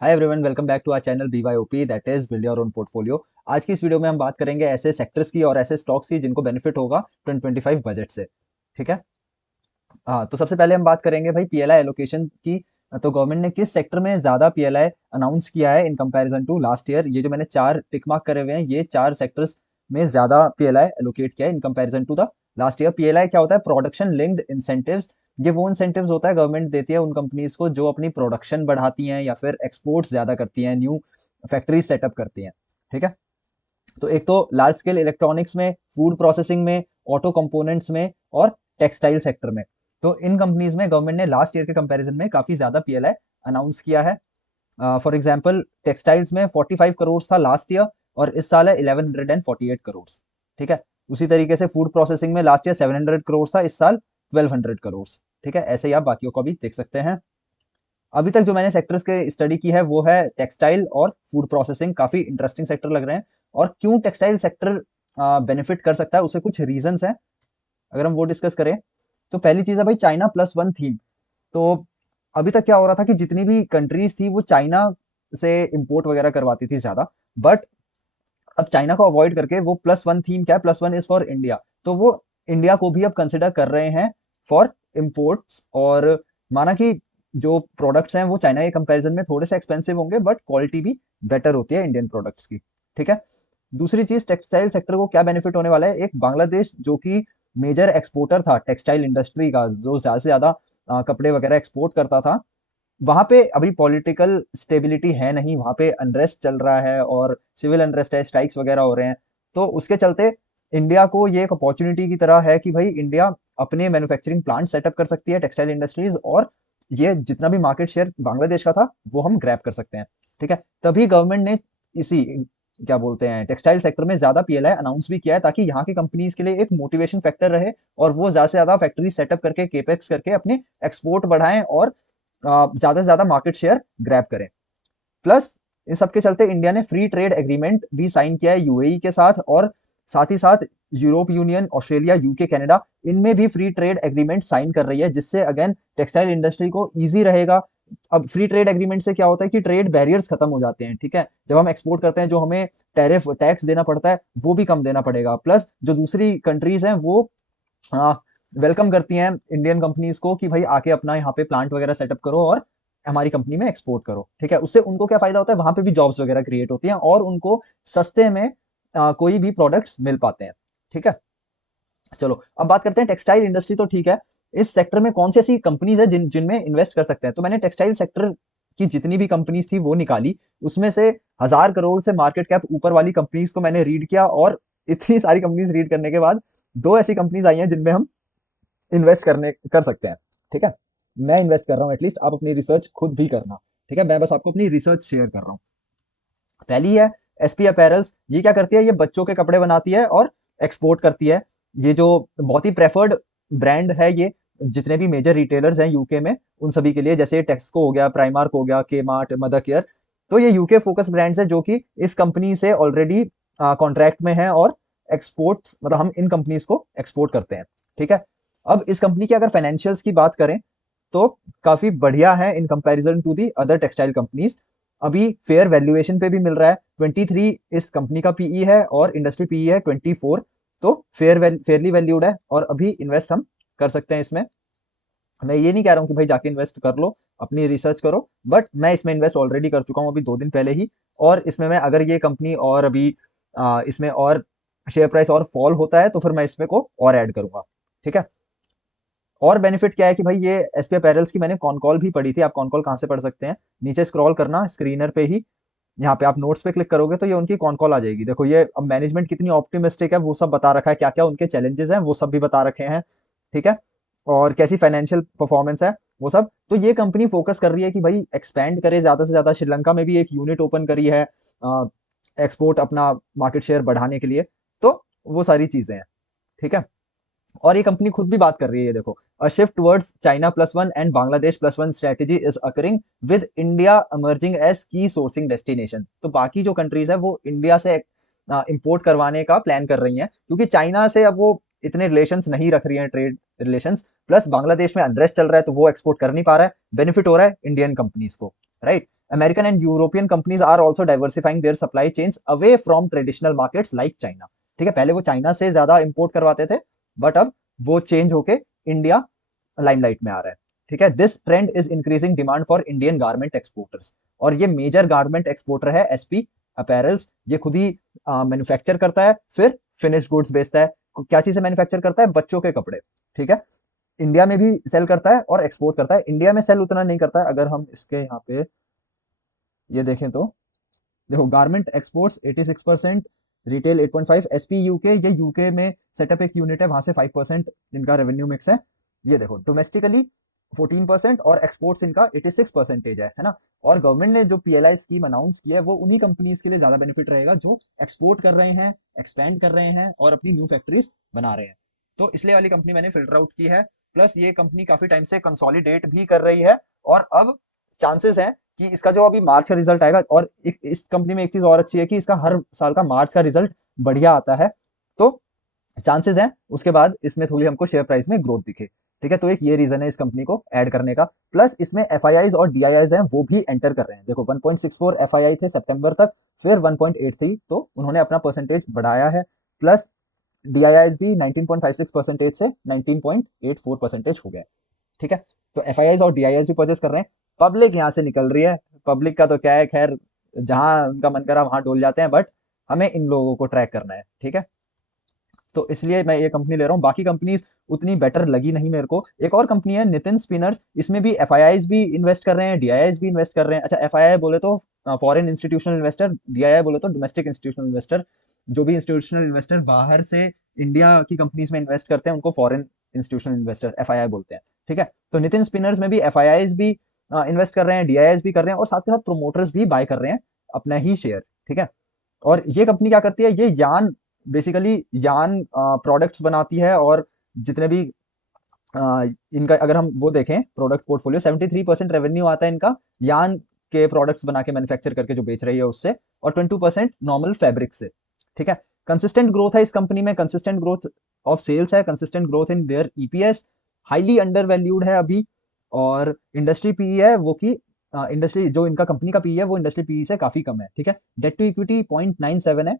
Hi everyone, welcome back to our channel BYOP, that is build your own portfolio. आज की इस video में हम बात करेंगे ऐसे सेक्टर्स की और ऐसे स्टॉक्स की जिनको बेनिफिट होगा 2025 बजट से। ठीक है। हाँ, तो सबसे पहले हम बात करेंगे भाई PLI एलोकेशन की। तो गवर्नमेंट ने किस सेक्टर में ज्यादा PLI अनाउंस किया है in comparison to last year. ये जो मैंने चार टिक मार्क करे हुए हैं, ये चार सेक्टर्स में ज्यादा PLI एलोकेट किया है in comparison to the last year. PLI क्या होता है? Production linked incentives. ये वो इंसेंटिव्स होता है गवर्नमेंट देती है उन कंपनीज को जो अपनी प्रोडक्शन बढ़ाती हैं या फिर एक्सपोर्ट्स ज्यादा करती हैं, न्यू फैक्ट्री सेटअप करती हैं। ठीक है। तो एक तो लार्ज स्केल इलेक्ट्रॉनिक्स में, फूड प्रोसेसिंग में, ऑटो कंपोनेंट्स में और टेक्सटाइल सेक्टर में। तो इन कंपनीज में गवर्नमेंट ने लास्ट ईयर के कंपैरिजन में काफी ज्यादा PLI अनाउंस किया है। फॉर एग्जांपल टेक्सटाइल्स में 45 करोड़ था लास्ट ईयर और इस साल है 1148 करोड़। ठीक है। उसी तरीके से फूड प्रोसेसिंग में लास्ट ईयर 700 करोड़ था, इस साल 1200 करोड़। ठीक है। ऐसे ही आप बाकियों को भी देख सकते हैं। अभी तक जो मैंने सेक्टर्स के स्टडी की है वो है टेक्सटाइल और फूड प्रोसेसिंग। काफी इंटरेस्टिंग सेक्टर लग रहे हैं। और क्यों टेक्सटाइल सेक्टर बेनिफिट कर सकता है, उससे कुछ रीजंस हैं। अगर हम वो डिस्कस करें तो पहली चीज है भाई चाइना प्लस वन थीम। तो अभी तक क्या हो रहा था कि जितनी भी कंट्रीज थी वो चाइना से इंपोर्ट वगैरह करवाती थी ज्यादा। बट अब चाइना को अवॉइड करके वो प्लस वन थीम क्या है? Plus one is for India. तो वो इंडिया को भी अब कंसिडर कर रहे हैं फॉर इम्पोर्ट्स। और माना कि जो प्रोडक्ट्स हैं वो चाइना के कंपैरिजन में थोड़े से एक्सपेंसिव होंगे, बट क्वालिटी भी बेटर होती है इंडियन प्रोडक्ट्स की। ठीक है। दूसरी चीज, टेक्सटाइल सेक्टर को क्या बेनिफिट होने वाला है? एक बांग्लादेश जो कि मेजर एक्सपोर्टर था टेक्सटाइल इंडस्ट्री का, जो ज्यादा से ज्यादा कपड़े वगैरह एक्सपोर्ट करता था, वहां पे अभी पॉलिटिकल स्टेबिलिटी है नहीं, वहां पे अनरेस्ट चल रहा है और सिविल अनरेस्ट है, स्ट्राइक्स वगैरह हो रहे हैं। तो उसके चलते इंडिया को ये एक अपॉर्चुनिटी की तरह है कि भाई इंडिया अपने मैन्युफैक्चरिंग प्लांट सेटअप कर सकती है टेक्सटाइल इंडस्ट्रीज, और ये जितना भी मार्केट शेयर बांग्लादेश का था वो हम ग्रैब कर सकते हैं। ठीक है। तभी गवर्नमेंट ने इसी क्या बोलते हैं टेक्सटाइल सेक्टर में ज्यादा PLI अनाउंस भी किया है, ताकि यहाँ की कंपनीज के लिए एक मोटिवेशन फैक्टर रहे और वो ज्यादा से ज्यादा फैक्ट्री सेटअप करके केपेक्स करके अपने एक्सपोर्ट बढ़ाएं और ज्यादा से ज्यादा मार्केट शेयर ग्रैब करें। प्लस इन सबके चलते इंडिया ने फ्री ट्रेड एग्रीमेंट भी साइन किया है UAE के साथ, और साथ ही साथ Europe union, Australia, UK, Canada, इनमें भी फ्री ट्रेड एग्रीमेंट साइन कर रही है, जिससे अगेन टेक्सटाइल इंडस्ट्री को इजी रहेगा। अब फ्री ट्रेड एग्रीमेंट से क्या होता है कि ट्रेड बैरियर्स खत्म हो जाते हैं। ठीक है। जब हम एक्सपोर्ट करते हैं जो हमें टैरिफ टैक्स देना पड़ता है वो भी कम देना पड़ेगा। प्लस जो दूसरी कंट्रीज हैं वो वेलकम करती हैं इंडियन कंपनीज को कि भाई आके अपना यहाँ पे प्लांट वगैरह सेटअप करो और हमारी कंपनी में एक्सपोर्ट करो। ठीक है। उससे उनको क्या फायदा होता है? वहां पे भी जॉब्स वगैरह क्रिएट होती हैं और उनको सस्ते में कोई भी प्रोडक्ट्स मिल पाते हैं। ठीक है। चलो अब बात करते हैं टेक्सटाइल इंडस्ट्री। तो ठीक है, इस सेक्टर में कौन सी ऐसी कंपनीज है जिनमें इन्वेस्ट कर सकते हैं? तो मैंने टेक्सटाइल सेक्टर की जितनी भी कंपनीज थी वो निकाली। उसमें से 1000 करोड़ से मार्केट कैप ऊपर वाली कंपनीज को मैंने रीड किया, और इतनी सारी कंपनीज रीड करने के बाद दो ऐसी कंपनीज आई हैं जिनमें हम इन्वेस्ट करने कर सकते हैं। ठीक है। मैं इन्वेस्ट कर रहा हूँ, एटलीस्ट आप अपनी रिसर्च खुद भी करना। ठीक है। मैं बस आपको अपनी रिसर्च शेयर कर रहा हूँ। पहली है SP अपैरल्स। ये क्या करती है? ये बच्चों के कपड़े बनाती है और एक्सपोर्ट करती है। ये जो बहुत ही प्रेफर्ड ब्रांड है, ये जितने भी मेजर रिटेलर्स हैं यूके में उन सभी के लिए, जैसे टेक्सको हो गया, प्राइमार्क हो गया, के मार्ट, मदर केयर। तो ये यूके फोकस ब्रांड्स है जो कि इस कंपनी से ऑलरेडी कॉन्ट्रैक्ट में है और एक्सपोर्ट्स, मतलब हम इन कंपनीज को एक्सपोर्ट करते हैं। ठीक है। अब इस कंपनी की अगर फाइनेंशियल्स की बात करें तो काफी बढ़िया है in comparison to the other textile companies. अभी फेयर वैल्यूएशन पे भी मिल रहा है। 23 इस कंपनी का PE है और इंडस्ट्री PE है 24। तो फेयरली वैल्यूड है और अभी इन्वेस्ट हम कर सकते हैं इसमें। मैं ये नहीं कह रहा हूँ कि भाई जाके इन्वेस्ट कर लो, अपनी रिसर्च करो, बट मैं इसमें इन्वेस्ट ऑलरेडी कर चुका हूँ अभी 2 दिन पहले ही। और इसमें मैं अगर ये कंपनी और अभी इसमें और शेयर प्राइस और फॉल होता है तो फिर मैं इसमें को और ऐड करूंगा। ठीक है। और बेनिफिट क्या है कि भाई ये SP अपैरल्स की मैंने कॉन कॉल भी पढ़ी थी। आप कॉन कॉल कहाँ से पढ़ सकते हैं? नीचे स्क्रॉल करना स्क्रीनर पे ही, यहाँ पे आप नोट्स पे क्लिक करोगे तो ये उनकी कॉन कॉल आ जाएगी। देखो ये अब मैनेजमेंट कितनी ऑप्टिमिस्टिक है वो सब बता रखा है, क्या क्या उनके चैलेंजेस हैं वो सब भी बता रखे हैं। ठीक है। और कैसी फाइनेंशियल परफॉर्मेंस है वो सब। तो ये कंपनी फोकस कर रही है कि भाई एक्सपैंड करे ज्यादा से ज्यादा। श्रीलंका में भी एक यूनिट ओपन करी है एक्सपोर्ट अपना मार्केट शेयर बढ़ाने के लिए। तो वो सारी चीजें हैं। ठीक है। और ये कंपनी खुद भी बात कर रही है, देखो, a shift towards China plus one and Bangladesh plus one strategy is occurring with India emerging as key sourcing destination. तो बाकी जो कंट्रीज है वो इंडिया से इंपोर्ट करवाने का प्लान कर रही हैं, क्योंकि चाइना से अब वो इतने रिलेशंस नहीं रख रही हैं, ट्रेड रिलेशंस। प्लस बांग्लादेश में अनरेस्ट चल रहा है तो वो एक्सपोर्ट कर नहीं पा रहा है, बेनिफिट हो रहा है इंडियन कंपनीज को। Right. American and European companies are also diversifying their supply chains away from traditional markets like China. ठीक है, पहले वो चाइना से ज्यादा इंपोर्ट करवाते थे, बट अब वो चेंज होके इंडिया लाइमलाइट में आ रहा है। ठीक है, this trend is increasing demand for Indian garment exporters. और ये मेजर गारमेंट एक्सपोर्टर है एसपी अपैरल्स। ये खुद ही मैन्युफैक्चर करता है, फिर फिनिश गुड्स बेचता है। क्या चीज से मैन्युफैक्चर करता है? बच्चों के कपड़े। ठीक है, इंडिया में भी सेल करता है और एक्सपोर्ट करता है। इंडिया में सेल उतना नहीं करता है। अगर हम इसके यहाँ पे ये देखें तो देखो, garment exports 86%, retail 8.5, SP UK, ये यूके में सेटअप एक यूनिट है, वहां से 5% इनका रेवेन्यू मिक्स है। ये देखो, डोमेस्टिकली 14% और एक्सपोर्ट्स इनका 86% है ना। और गवर्नमेंट ने जो पीएलआई स्कीम अनाउंस की है, वो उन्हीं कंपनीज के लिए ज्यादा बेनिफिट रहेगा जो एक्सपोर्ट कर रहे हैं, एक्सपेंड कर रहे हैं और अपनी न्यू फैक्ट्रीज बना रहे हैं। तो इसलिए वाली कंपनी मैंने फिल्टर आउट की है। प्लस ये कंपनी काफी टाइम से कंसोलिडेट भी कर रही है, और अब चांसेस है कि इसका जो अभी मार्च का रिजल्ट आएगा, और इस कंपनी में एक चीज और अच्छी है कि इसका हर साल का मार्च का रिजल्ट बढ़िया आता है। तो चांसेस हैं उसके बाद इसमें थोड़ी हमको शेयर प्राइस में ग्रोथ दिखे। ठीक है, तो एक ये रीजन है इस कंपनी को ऐड करने का। प्लस इसमें एफआईआईज और डीआईआईज हैं, वो भी एंटर कर रहे हैं। देखो, 1.64 एफआईआई थे सितंबर तक, फिर 1.83, तो उन्होंने अपना परसेंटेज बढ़ाया है। प्लस डीआईआईज भी 19.56% से 19.84% हो गया है। ठीक है, तो एफआईआईज और डीआईआईज भी परचेस कर रहे हैं। पब्लिक यहाँ से निकल रही है। पब्लिक का तो क्या है, खैर जहां उनका मन करा वहां डोल जाते हैं, बट हमें इन लोगों को ट्रैक करना है। ठीक है, तो इसलिए मैं ये कंपनी ले रहा हूँ। बाकी कंपनीज उतनी बेटर लगी नहीं मेरे को। एक और कंपनी है नितिन स्पिनर्स, इसमें भी एफआईआईज भी इन्वेस्ट कर रहे हैं, डीआईआईज भी इन्वेस्ट कर रहे हैं। अच्छा, एफआईआई बोले तो फॉरेन इंस्टीट्यूशनल इन्वेस्टर, डीआईआई बोले तो डोमेस्टिक इंस्टीट्यूशनल इन्वेस्टर। जो भी इंस्टीट्यूशनल इन्वेस्टर बाहर से इंडिया की कंपनीज में इन्वेस्ट करते हैं, उनको फॉरेन इंस्टीट्यूशनल इन्वेस्टर एफआईआई बोलते हैं। ठीक है, तो नितिन स्पिनर्स में भी एफआईआईज भी इन्वेस्ट कर रहे हैं, डीआईआईज भी कर रहे हैं, और साथ के साथ प्रोमोटर्स भी बाय कर रहे हैं अपना ही शेयर। ठीक है, और ये कंपनी क्या करती है, ये यान, बेसिकली यान प्रोडक्ट्स बनाती है। और जितने भी इनका अगर हम वो देखें प्रोडक्ट पोर्टफोलियो, 73% रेवेन्यू आता है इनका यान के प्रोडक्ट्स बना के मैन्युफैक्चर करके जो बेच रही है उससे, और 22% नॉर्मल फैब्रिक से। ठीक है, कंसिस्टेंट ग्रोथ है इस कंपनी में, कंसिस्टेंट ग्रोथ ऑफ सेल्स है, consistent growth in their EPS. Highly under valued है अभी। और इंडस्ट्री पी है वो की, इंडस्ट्री जो इनका कंपनी का पी है वो इंडस्ट्री पी से काफी कम है। ठीक है, डेट टू इक्विटी 0.97 है,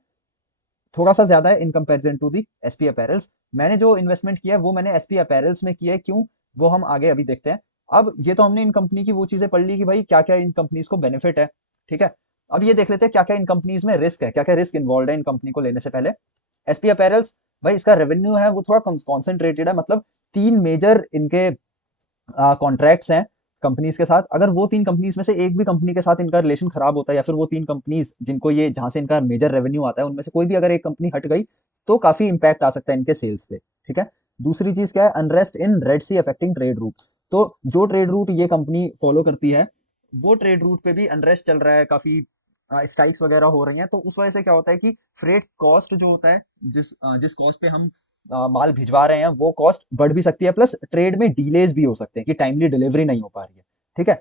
थोड़ा सा ज्यादा है in comparison to the SP apparels. मैंने जो इन्वेस्टमेंट किया है वो मैंने एसपी अपैरल्स में किया है। क्यों, वो हम आगे अभी देखते हैं। अब ये तो हमने इन कंपनी की वो चीजें पढ़ ली कि भाई क्या क्या इन कंपनीज को बेनिफिट है। ठीक है, अब ये देख लेते हैं क्या क्या इन कंपनीज में रिस्क है, क्या क्या रिस्क इन्वॉल्व है इन कंपनी को लेने से पहले। एसपी अपैरल्स, भाई इसका रेवेन्यू है वो थोड़ा कॉन्सेंट्रेटेड है, मतलब तीन मेजर इनके कॉन्ट्रैक्ट्स हैं कंपनीज के साथ। अगर वो तीन कंपनीज में से एक भी कंपनी के साथ इनका रिलेशन खराब होता है, या फिर वो तीन कंपनीज जिनको ये जहां से इनका मेजर रेवेन्यू आता है उनमें से कोई भी अगर एक कंपनी हट गई, तो काफी इंपैक्ट आ सकता है इनके सेल्स पे। ठीक है, दूसरी चीज क्या है, unrest in Red Sea affecting trade route. तो जो ट्रेड रूट ये कंपनी फॉलो करती है, वो ट्रेड रूट पे भी अनरेस्ट चल रहा है, काफी स्ट्राइक्स वगैरह हो रही हैं। तो उस वजह से क्या होता है कि फ्रेट कॉस्ट जो होता है, जिस कॉस्ट पे हम माल भिजवा रहे हैं, वो कॉस्ट बढ़ भी सकती है। प्लस ट्रेड में डिलेज भी हो सकते हैं कि टाइमली डिलीवरी नहीं हो पा रही है। ठीक है,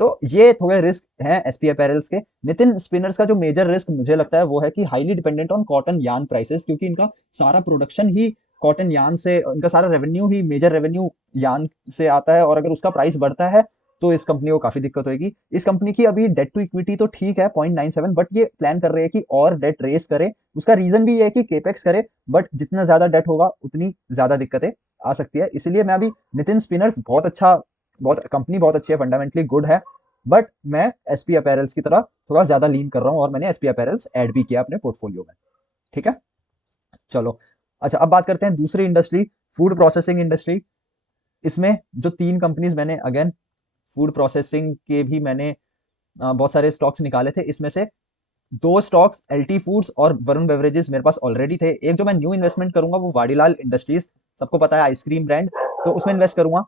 तो ये थोड़े रिस्क हैं एसपी अपैरल्स के। नितिन स्पिनर्स का जो मेजर रिस्क मुझे लगता है वो है कि highly dependent on cotton yarn prices, क्योंकि इनका सारा प्रोडक्शन ही कॉटन यान से, इनका सारा रेवेन्यू ही, मेजर रेवेन्यू यान से आता है। और अगर उसका प्राइस बढ़ता है तो इस कंपनी को काफी दिक्कत होगी। इस कंपनी की अभी डेट टू इक्विटी तो ठीक है 0.97, बट ये प्लान कर रहे हैं कि और डेट रेस करे। उसका रीजन भी ये है कि केपेक्स करे, बट जितना ज्यादा डेट होगा उतनी ज्यादा दिक्कतें आ सकती है। इसलिए मैं अभी, नितिन स्पिनर्स बहुत अच्छा, बहुत कंपनी बहुत अच्छी है, फंडामेंटली गुड है, बट मैं एसपी अपैरल्स की तरह थोड़ा ज्यादा लीन कर रहा हूँ, और मैंने एसपी अपैरल्स ऐड भी किया अपने पोर्टफोलियो में। ठीक है, चलो। अच्छा, अब बात करते हैं दूसरी इंडस्ट्री, फूड प्रोसेसिंग इंडस्ट्री। इसमें जो तीन कंपनीज मैंने, अगेन फूड प्रोसेसिंग के भी मैंने बहुत सारे स्टॉक्स निकाले थे। इसमें से दो स्टॉक्स एलटी फूड्स और वरुण बेवरेजेस मेरे पास ऑलरेडी थे। एक जो मैं न्यू इन्वेस्टमेंट करूंगा वो वाडीलाल इंडस्ट्रीज, सबको पता है आइसक्रीम ब्रांड, तो उसमें इन्वेस्ट करूंगा।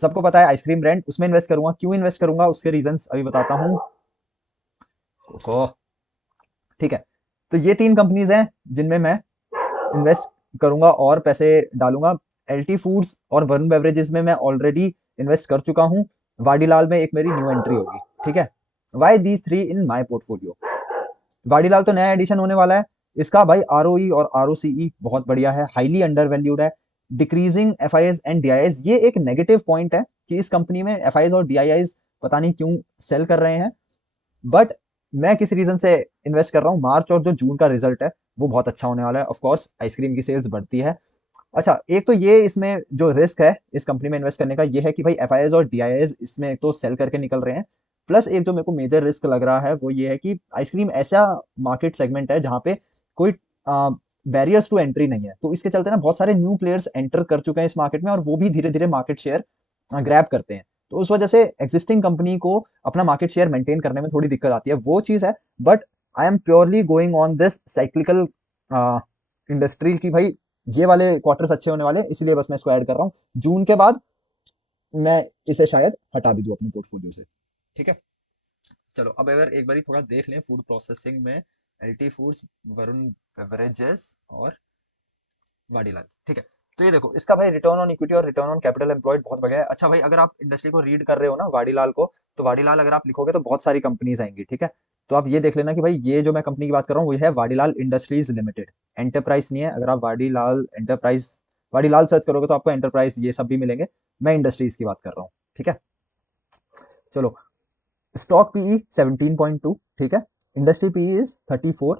सबको पता है आइसक्रीम ब्रांड, उसमें इन्वेस्ट करूंगा। क्यों इन्वेस्ट करूंगा उसके रीजंस अभी बताता हूँ। ठीक है, तो ये तीन कंपनीज हैं जिनमें मैं इन्वेस्ट करूंगा और पैसे डालूंगा। एलटी फूड्स और वरुण बेवरेजेस में मैं ऑलरेडी इन्वेस्ट कर चुका हूं। वाडीलाल में एक मेरी न्यू एंट्री होगी। ठीक है, why these three in my portfolio. Vadilal तो नया एडिशन होने वाला है। इसका भाई आरओई और आरओसीई बहुत बढ़िया है, हाईली अंडर वैल्यूड है। डिक्रीजिंग एफआईएस एंड डीआईएस, ये एक नेगेटिव पॉइंट है कि इस कंपनी में एफआईएस और डीआईएस पता नहीं क्यों सेल कर रहे हैं। बट मैं किस रीजन से इन्वेस्ट कर रहा हूँ, मार्च और जो जून का रिजल्ट है वो बहुत अच्छा होने वाला है। ऑफ कोर्स आइसक्रीम की सेल्स बढ़ती है। अच्छा, एक तो ये इसमें जो रिस्क है इस कंपनी में इन्वेस्ट करने का, ये है कि भाई एफआईआईज और डीआईआईज इसमें एक तो सेल करके निकल रहे हैं। प्लस एक जो मेरे को मेजर रिस्क लग रहा है वो ये है कि आइसक्रीम ऐसा मार्केट सेगमेंट है जहाँ पे कोई बैरियर्स टू एंट्री नहीं है। तो इसके चलते ना बहुत सारे न्यू प्लेयर्स एंटर कर चुके हैं इस मार्केट में, और वो भी धीरे धीरे मार्केट शेयर ग्रैब करते हैं। तो उस वजह से एग्जिस्टिंग कंपनी को अपना मार्केट शेयर मेंटेन करने में थोड़ी दिक्कत आती है, वो चीज है। But I am purely going on this cyclical industry की भाई ये वाले क्वार्टर्स अच्छे होने वाले हैं, इसलिए बस मैं इसको ऐड कर रहा हूँ। जून के बाद मैं इसे शायद हटा भी दूं अपने पोर्टफोलियो से। ठीक है, चलो अब अगर एक बारी थोड़ा देख लें फूड प्रोसेसिंग में, एलटी फूड्स, वरुण बेवरेजेस और वाडीलाल। ठीक है, तो ये देखो इसका भाई रिटर्न ऑन इक्विटी और रिटर्न ऑन कैपिटल एम्प्लॉयड बहुत बढ़िया है। अच्छा भाई, अगर आप इंडस्ट्री को रीड कर रहे हो ना वाडीलाल को, तो वाडीलाल अगर आप लिखोगे तो बहुत सारी कंपनीज आएंगी। ठीक है, तो आप ये देख लेना कि भाई ये जो मैं कंपनी की बात कर रहा हूँ वो है वाडीलाल इंडस्ट्रीज लिमिटेड, एंटरप्राइज नहीं है। अगर आप वाडीलाल एंटरप्राइज, वाडीलाल सर्च करोगे तो आपको एंटरप्राइज ये सब भी मिलेंगे। मैं इंडस्ट्रीज की बात कर रहा हूँ। ठीक है, चलो, स्टॉक पीई 17.2। ठीक है, इंडस्ट्री पीई इज 34।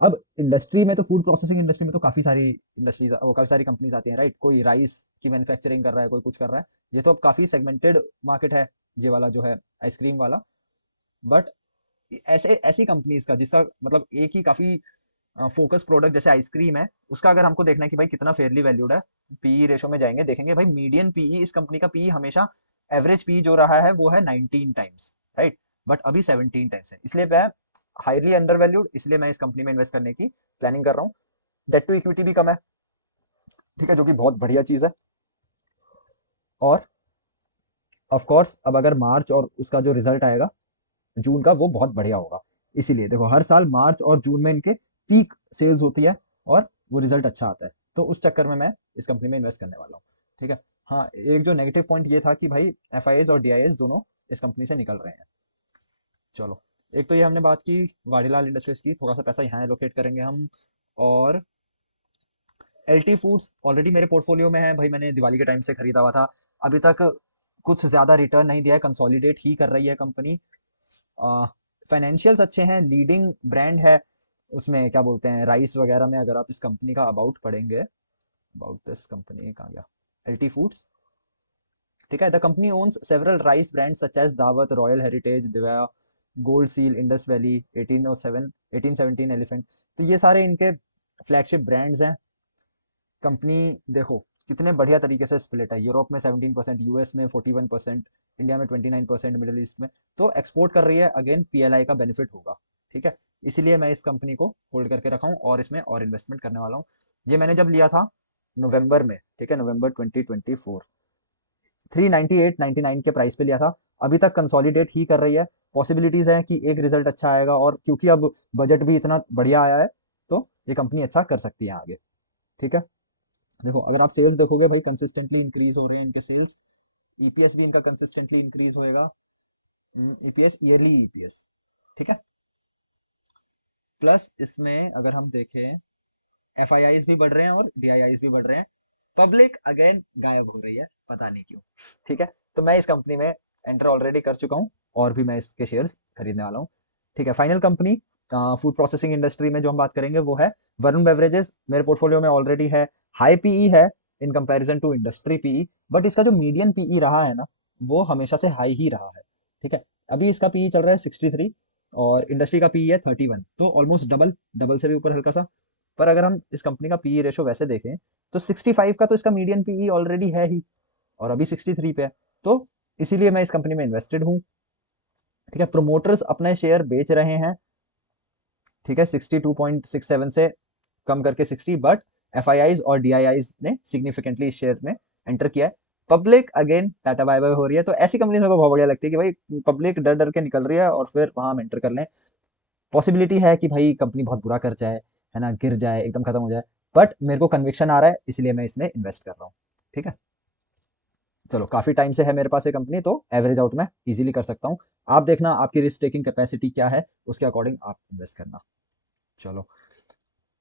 अब इंडस्ट्री में तो फूड प्रोसेसिंग इंडस्ट्री में तो काफी सारी इंडस्ट्रीज, वो काफी सारी कंपनीज आती हैं, राइट। कोई राइस की मैन्युफैक्चरिंग कर रहा है, कोई कुछ कर रहा है। ये तो अब काफी सेगमेंटेड मार्केट है, ये वाला जो है आइसक्रीम वाला। बट ऐसे ऐसी कंपनीज का जिसका मतलब एक ही काफी फोकस प्रोडक्ट जैसे आइसक्रीम है, उसका अगर हमको देखना है कि भाई कितना फेयरली वैल्यूड है, पीई रेशो में जाएंगे, देखेंगे भाई मीडियन पीई इस कंपनी का, पीई हमेशा एवरेज पीई जो रहा है वो है 19 टाइम्स, राइट। बट अभी 17 टाइम्स है, इसलिए मैं हाईली अंडर वैल्यूड, इसलिए मैं इस कंपनी में इन्वेस्ट करने की प्लानिंग कर रहा हूँ। डेट टू इक्विटी भी कम है, ठीक है, जो कि बहुत बढ़िया चीज है। और ऑफ कोर्स अब अगर मार्च और उसका जो रिजल्ट आएगा जून का वो बहुत बढ़िया होगा। इसीलिए देखो हर साल मार्च और जून में इनके पीक सेल्स होती है और वो रिजल्ट अच्छा आता है, तो उस चक्कर में मैं इस कंपनी में इन्वेस्ट करने वाला हूँ। ठीक है, हाँ, एक जो नेगेटिव पॉइंट ये था कि भाई एफआईआईज और डीआईआईज दोनों इस कंपनी से निकल रहे हैं। चलो, एक तो ये हमने बात की वाडीलाल इंडस्ट्रीज की, थोड़ा सा पैसा यहाँ एलोकेट करेंगे हम। और एलटी फूड्स ऑलरेडी मेरे पोर्टफोलियो में है भाई, मैंने दिवाली के टाइम से खरीदा हुआ था। अभी तक कुछ ज्यादा रिटर्न नहीं दिया है, कंसोलिडेट ही कर रही है कंपनी। फाइनेंशियल्स अच्छे हैं, लीडिंग ब्रांड है उसमें, क्या बोलते हैं, राइस वगैरह में। अगर आप इस कंपनी का अबाउट पढ़ेंगे, अबाउट दिस कंपनी कहाँ गया, एलटी फूड्स। ठीक है, the company owns several rice brands such as Daawat, Royal Heritage, Divya, Gold Seal, Indus Valley, 1807, 1817 Elephant. तो ये सारे इनके फ्लैगशिप ब्रांड्स हैं। कंपनी देखो कितने बढ़िया तरीके से स्प्लिट है, यूरोप में 17%, यूएस में 41%, इंडिया में 29%, मिडिल ईस्ट में। तो एक्सपोर्ट कर रही है, अगेन पीएलआई का बेनिफिट होगा। ठीक है, इसीलिए मैं इस कंपनी को होल्ड करके रखा हूँ और इसमें और इन्वेस्टमेंट करने वाला हूँ। ये मैंने जब लिया था नवंबर में, ठीक है, नवंबर 2024, 398.99 के प्राइस पे लिया था। अभी तक कंसोलिडेट ही कर रही है। पॉसिबिलिटीज है कि एक रिजल्ट अच्छा आएगा, और क्योंकि अब बजट भी इतना बढ़िया आया है तो ये कंपनी अच्छा कर सकती है आगे। ठीक है, देखो अगर आप सेल्स देखोगे भाई कंसिस्टेंटली इंक्रीज हो रहे हैं इनके सेल्स। ईपीएस भी इनका कंसिस्टेंटली इंक्रीज होएगा, ईपीएस ईयरली ईपीएस। ठीक है, प्लस इसमें अगर हम देखें एफआईआईज भी बढ़ रहे हैं और डीआईआईज भी बढ़ रहे हैं। पब्लिक अगेन गायब हो रही है, पता नहीं क्यों। ठीक है, तो मैं इस कंपनी में एंटर ऑलरेडी कर चुका हूँ और भी मैं इसके शेयर्स खरीदने वाला हूँ। ठीक है, final company food processing industry में जो हम बात करेंगे वो है वरुण बेवरेजेस। मेरे पोर्टफोलियो में ऑलरेडी है, हाई पीई है in comparison to industry PE. But इसका जो मीडियन पीई रहा है ना वो हमेशा से हाई ही रहा है। ठीक है, अभी इसका पीई चल रहा है 63 और इंडस्ट्री का पीई है 31, तो ऑलमोस्ट डबल, डबल से भी ऊपर हल्का सा। पर अगर हम इस कंपनी का पीई रेशो वैसे देखें तो 65 का तो इसका मीडियन पीई ऑलरेडी है ही, और अभी 63 पे है। तो इसीलिए मैं इस कंपनी में इन्वेस्टेड हूँ। ठीक है, प्रोमोटर्स अपने शेयर बेच रहे हैं, ठीक है, 62.67 से कम करके 60। बट एफआईआईज और डीआईआईज ने सिग्निफिकेंटली इस शेयर में एंटर किया है। Public again tata bye bye हो रही है, तो ऐसी कंपनी मेरे को बहुत बढ़िया लगती है कि भाई पब्लिक डर डर के निकल रही है और फिर वहां हम एंटर कर लें। पॉसिबिलिटी है कि भाई कंपनी बहुत बुरा कर जाए, है ना, गिर जाए, एकदम खत्म हो जाए। बट मेरे को कन्विक्शन आ रहा है, इसलिए मैं इसमें इन्वेस्ट कर रहा हूँ। ठीक है, चलो काफी टाइम से है मेरे पास ये कंपनी, तो एवरेज आउट मैं इजीली कर सकता हूँ। आप देखना आपकी रिस्क टेकिंग कैपेसिटी क्या है, उसके अकॉर्डिंग आप इन्वेस्ट करना। चलो,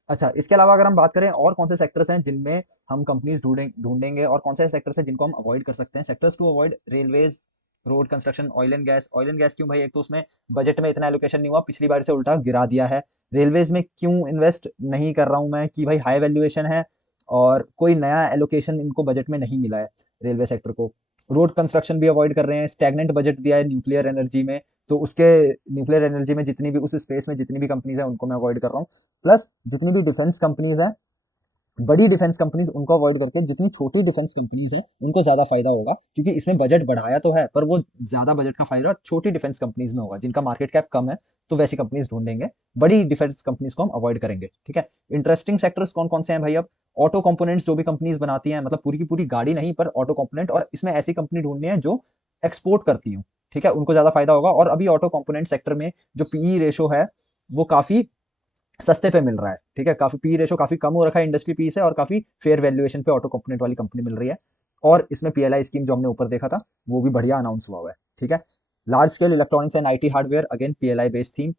अच्छा, इसके अलावा अगर हम बात करें और कौन से सेक्टर्स हैं जिनमें हम कंपनीज ढूंढेंगे और कौन से सेक्टर्स हैं जिनको हम अवॉइड कर सकते हैं। Sectors to avoid, railways, road construction, oil and gas क्यों भाई? एक तो उसमें बजट में इतना एलोकेशन नहीं हुआ, पिछली बार से उल्टा गिरा दिया है। रेलवेज में क्यों इन्वेस्ट नहीं कर रहा हूं मैं कि भाई हाई वैल्यूएशन है और कोई नया एलोकेशन इनको बजट में नहीं मिला है रेलवे सेक्टर को। रोड कंस्ट्रक्शन भी अवॉइड कर रहे हैं, स्टैग्नेंट बजट दिया है न्यूक्लियर एनर्जी में, तो उसके न्यूक्लियर एनर्जी में जितनी भी उस स्पेस में जितनी भी कंपनीज हैं उनको मैं अवॉइड कर रहा हूँ। प्लस जितनी भी डिफेंस कंपनीज हैं, बड़ी डिफेंस कंपनीज उनको अवॉइड करके जितनी छोटी डिफेंस कंपनीज हैं उनको ज्यादा फायदा होगा, क्योंकि इसमें बजट बढ़ाया तो है पर वो ज्यादा बजट का फायदा छोटी डिफेंस कंपनीज में होगा जिनका मार्केट कैप कम है, तो वैसी कंपनीज ढूंढेंगे। बड़ी डिफेंस कंपनीज को हम अवॉइड करेंगे, ठीक है। इंटरेस्टिंग सेक्टर्स कौन कौन से हैं भाई? अब ऑटो कंपोनेंट्स जो भी कंपनीज बनाती हैं, मतलब पूरी की पूरी गाड़ी नहीं पर ऑटो कंपोनेंट, और इसमें ऐसी कंपनी ढूंढनी है जो एक्सपोर्ट करती हूँ, ठीक है, उनको ज्यादा फायदा होगा। और अभी ऑटो कंपोनेंट सेक्टर में जो पीई रेशो है वो काफी सस्ते पे मिल रहा है, ठीक है, काफी पी रेशो काफी कम हो रखा है इंडस्ट्री पी से, और काफी फेयर वैल्यूएशन पे ऑटो कंपोनेंट वाली कंपनी मिल रही है। और इसमें पीएलआई स्कीम जो हमने ऊपर देखा था वो भी बढ़िया अनाउंस हुआ है, ठीक है। Large scale electronics and IT hardware, again PLI based theme.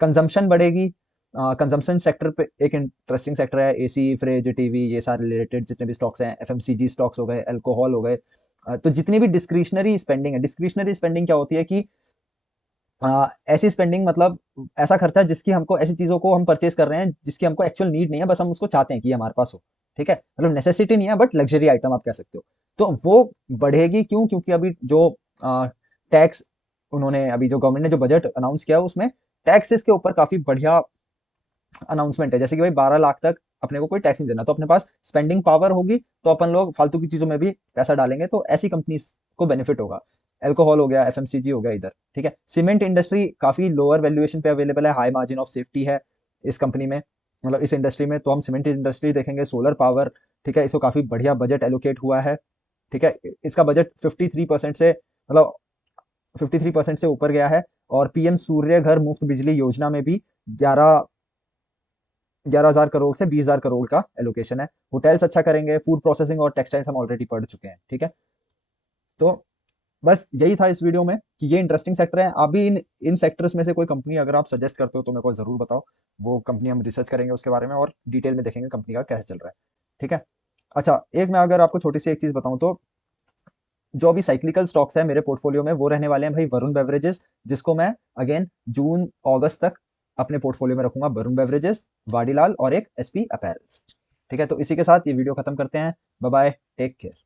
Consumption बढ़ेगी, कंजम्पशन सेक्टर पे एक इंटरेस्टिंग सेक्टर है, एसी, फ्रिज, टीवी, ये सारे रिलेटेड जितने भी स्टॉक्स हैं, एफएमसीजी स्टॉक्स हो गए, अल्कोहल हो गए। तो जितनी भी डिस्क्रिशनरी स्पेंडिंग है, डिस्क्रिशनरी स्पेंडिंग क्या होती है कि ऐसी स्पेंडिंग मतलब ऐसा खर्चा जिसकी हमको, ऐसी चीजों को हम परचेज कर रहे हैं जिसकी हमको एक्चुअल नीड नहीं है, बस हम उसको चाहते हैं कि ये हमारे पास हो, ठीक है, मतलब नेसेसिटी नहीं है बट लग्जरी आइटम आप कह सकते हो। तो वो बढ़ेगी क्यों? क्योंकि अभी जो टैक्स उन्होंने, अभी जो गवर्नमेंट ने जो बजट अनाउंस किया उसमें टैक्सेस के ऊपर काफी बढ़िया अनाउंसमेंट है, जैसे कि भाई 12 लाख तक अपने को कोई टैक्स नहीं देना, तो अपने पास स्पेंडिंग पावर होगी, तो अपन लोग फालतू की चीजों में भी पैसा डालेंगे, तो ऐसी कंपनीज को बेनिफिट होगा। अल्कोहल हो गया, एफएमसीजी हो गया इधर, ठीक है। सीमेंट इंडस्ट्री काफी लोअर वैल्यूएशन पे अवेलेबल है, हाई मार्जिन ऑफ सेफ्टी है इस कंपनी में, मतलब इस इंडस्ट्री में, तो हम सीमेंट इंडस्ट्री देखेंगे। सोलर पावर, ठीक है, इसको काफी बढ़िया बजट एलोकेट हुआ है, ठीक है। इसका बजट 53% से, मतलब 53% से ऊपर गया है। और पीएम सूर्य घर मुफ्त बिजली योजना में भी 11,000 करोड़ से 20,000 करोड़ का एलोकेशन है। होटल्स अच्छा करेंगे, फूड प्रोसेसिंग और टेक्सटाइल्स हम ऑलरेडी पढ़ चुके हैं, ठीक है। तो बस यही था इस वीडियो में कि ये इंटरेस्टिंग सेक्टर है। आप भी इन इन सेक्टर्स में से कोई कंपनी अगर आप सजेस्ट करते हो तो मेरे को जरूर बताओ, वो कंपनी हम रिसर्च करेंगे उसके बारे में और डिटेल में देखेंगे कंपनी का कैसे चल रहा है, ठीक है। अच्छा, एक मैं अगर आपको छोटी सी एक चीज बताऊं तो जो अभी साइक्लिकल स्टॉक्स है मेरे पोर्टफोलियो में वो रहने वाले हैं भाई वरुण बेवरेजेस, जिसको मैं अगेन जून अगस्त तक अपने पोर्टफोलियो में रखूंगा। वरुण बेवरेजेस, वाडीलाल और एक एसपी अपैरल्स, ठीक है। तो इसी के साथ ये वीडियो खत्म करते हैं। Bye bye, take care.